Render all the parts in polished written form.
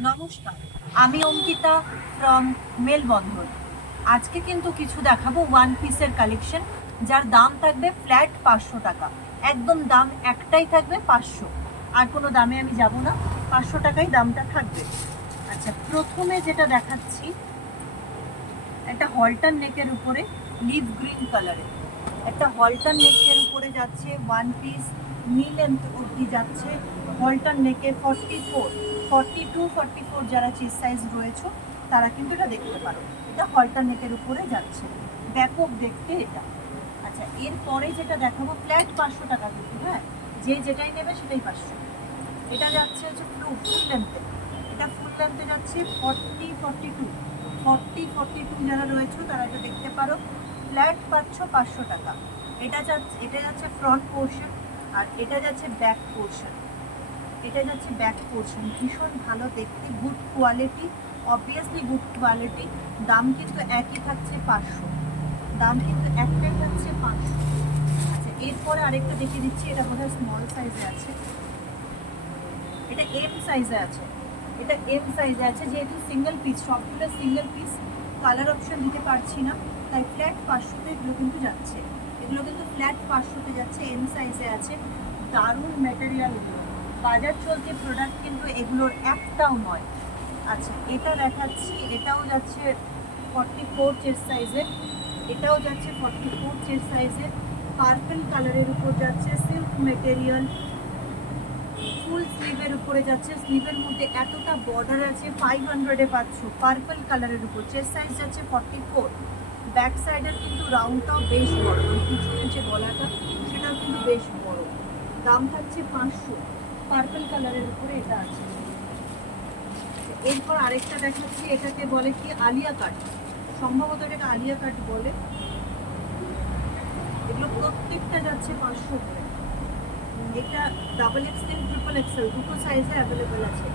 নমস্কার, আমি অঙ্কিতা ফ্রম মেলবন্ধন। আজকে কিন্তু কিছু দেখাবো ওয়ান পিসের কালেকশন, যার দাম থাকবে ফ্ল্যাট 500 টাকা। একদম দাম একটাই থাকবে 500, আর কোনো দামে আমি যাব না, 500 টাকাই দামটা থাকবে। আচ্ছা, প্রথমে যেটা দেখাচ্ছি একটা হলটার নেকের উপরে লিভ গ্রিন কালারে, একটা হলটার নেকের উপরে যাচ্ছে ওয়ান পিস, নি লেন্থ অবধি যাচ্ছে। হলটার নেকে 44, 42, 44 যারা চিজ সাইজ রয়েছে তারা কিন্তু এটা দেখতে পারো। এটা হলটার নেকের উপরে যাচ্ছে, ব্যাপক দেখতে এটা। আচ্ছা, এরপরে যেটা দেখাবো ফ্ল্যাট 500 টাকা কিন্তু, হ্যাঁ, যে যেটাই নেবে সেটাই 500। এটা যাচ্ছে হচ্ছে ফুল লেন্থে, এটা ফুল লেন্থে যাচ্ছে 40, 42, 40, 42 যারা রয়েছে তারা এটা দেখতে পারো। ফ্ল্যাট পাচ্ছ 500 টাকা। এটা যাচ্ছে ফ্রন্ট পোর্শন, আর এটা যাচ্ছে ব্যাক পোর্শন। এটা যাচ্ছে ব্যাক পোর্শন, ভীষণ ভালো দেখতে, good quality, obviously good quality. দাম কিন্তু একই থাকছে 500, দাম কিন্তু একটাই থাকছে 500। আচ্ছা, এরপরে আরেকটা দেখিয়ে দিচ্ছি, এটা বোধহয় স্মল সাইজে আছে, এটা এম সাইজে আছে। এটা এম সাইজে আছে, যেহেতু সিঙ্গেল পিস, সবগুলো সিঙ্গেল পিস, কালার অপশন দিতে পারছি না, তাই ফ্ল্যাট 500তে এগুলো কিন্তু যাচ্ছে। এগুলো কিন্তু ফ্ল্যাট 500তে যাচ্ছে, এম সাইজে আছে। দারুণ ম্যাটেরিয়াল, বাজার চলতি প্রোডাক্ট কিন্তু এগুলোর একটাও নয়। আচ্ছা, এটা দেখাচ্ছি, এটাও যাচ্ছে 44 চেস্ট সাইজের, এটাও যাচ্ছে 44 চেস্ট সাইজের। পার্পল কালারের উপর যাচ্ছে, সিল্ক মেটেরিয়াল, ফুল স্লিভের উপরে যাচ্ছে, স্লিভের মধ্যে এতটা বর্ডার আছে। 500-এ পাচ্ছ, পার্পল কালারের উপর। চেস্ট সাইজ যাচ্ছে 44, ব্যাক সাইডের কিন্তু রাউন্ডটাও বেশ বড়, পিছনের যে গলাটা সেটাও কিন্তু বেশ বড়। দাম থাকছে 500, পার্পল কালারের উপরে এটা আছে। এরপর আরেকটা দেখাচ্ছি, এটাকে বলে কি আলিয়া কাট, সম্ভবত এটাকে আলিয়া কাট বলে। এগুলো প্রত্যেকটা যাচ্ছে 500 করে। এটা ডাবল এক্সেল, ট্রিপল এক্সেল দুটো সাইজে অ্যাভেলেবেল আছে।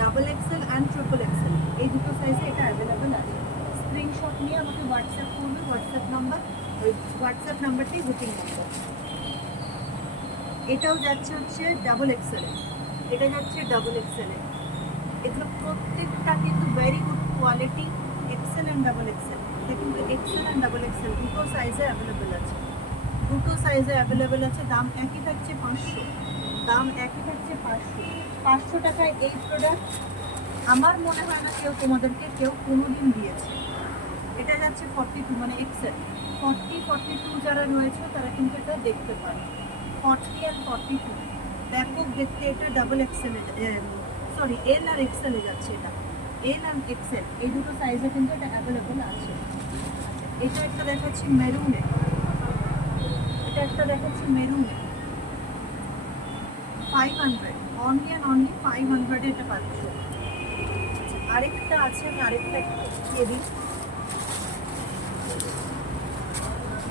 Double XL and triple Excel এই দুটো সাইজে এটা অ্যাভেলেবেল আছে। স্ক্রিনশট নিয়ে আমাকে হোয়াটসঅ্যাপ করবে, হোয়াটসঅ্যাপ নাম্বার, ওই হোয়াটসঅ্যাপ নাম্বারটাই বুকিং নাম্বার। এটাও যাচ্ছে হচ্ছে ডাবল এক্সেলে, এটা যাচ্ছে ডাবল এক্সেলে। এগুলো প্রত্যেকটা কিন্তু very good quality, XL and double XL. এটা কিন্তু এক্সেল অ্যান্ড ডাবল এক্সেল দুটো সাইজে অ্যাভেলেবেল আছে, দুটো সাইজে অ্যাভেলেবেল আছে। দাম একই থাকছে 500, দাম একই থাকছে 500। 500 টাকায় এই প্রোডাক্ট আমার মনে হয় না তোমাদেরকে কেউ কোনোদিন দিয়েছে। এটা যাচ্ছে 42, মানে এক্সেল 40, 42 যারা রয়েছে তারা কিন্তু এটা দেখতে পারে। 40 আর 42 ব্যাপক দেখতে, এটা ডাবল এক্সেলে, সরি এল আর এক্সেলে যাচ্ছে। এটা এল আর এক্সেল এই দুটো সাইজে কিন্তু এটা অ্যাভেলেবেল আছে। এটা একটা দেখাচ্ছি মেরুনে, এটা একটা দেখাচ্ছি মেরুনে, 500, অনলি অ্যান্ড অনলি 500-এ এটা পাচ্ছ। আরেকটা আছে, আমি আরেকটা দিয়ে দিই,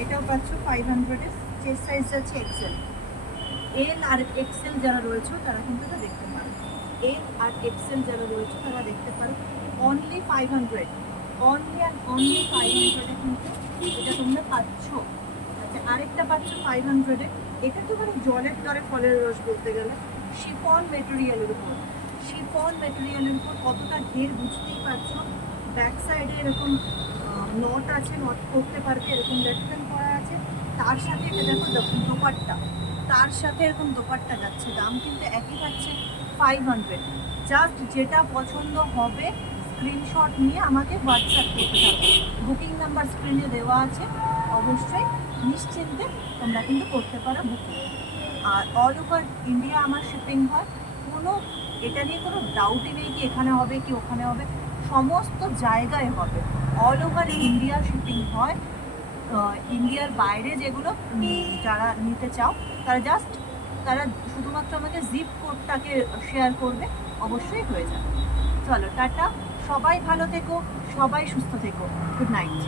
এটাও পাচ্ছ 500-এ, চেস্ট সাইজ যাচ্ছে এক্সেল। এল আর এক্সেল যারা রয়েছে তারা কিন্তু এটা দেখতে পারো, এল আর এক্সেল যারা রয়েছে তারা দেখতে পারো। অনলি 500, অনলি অ্যান্ড অনলি 500-এ কিন্তু এটা তোমরা পাচ্ছ। আচ্ছা, আরেকটা পাচ্ছ 500-এ, এটা তো মানে জলের দরে ফলের রস বলতে গেলে। শিফন মেটেরিয়ালের উপর, শিফন মেটেরিয়ালের উপর কতটা ঘের বুঝতেই পারছো। ব্যাক সাইডে এরকম নট আছে, নট করতে পারবে, এরকম লেটকেন করা আছে। তার সাথে এটা দেখো দোপাট্টা, তার সাথে এরকম দোপাট্টা যাচ্ছে। দাম কিন্তু একই থাকছে 500। জাস্ট যেটা পছন্দ হবে স্ক্রিনশট নিয়ে আমাকে হোয়াটসঅ্যাপ করতে থাকবে, বুকিং নাম্বার স্ক্রিনে দেওয়া আছে, অবশ্যই নিশ্চিন্তে তোমরা কিন্তু করতে পারো বুকিং। আর অল ওভার ইন্ডিয়া আমার শিপিং হয়, কোনো এটা নিয়ে কোনো ডাউটই নেই কি এখানে হবে কি ওখানে হবে, সমস্ত জায়গায় হবে। অল ওভার ইন্ডিয়া শিপিং হয়। ইন্ডিয়ার বাইরে যেগুলো যারা নিতে চাও তারা শুধুমাত্র আমাকে জিপ কোডটাকে শেয়ার করবে, অবশ্যই হয়ে যাবে। চলো টাটা, সবাই ভালো থেকো, সবাই সুস্থ থেকো, গুড নাইট।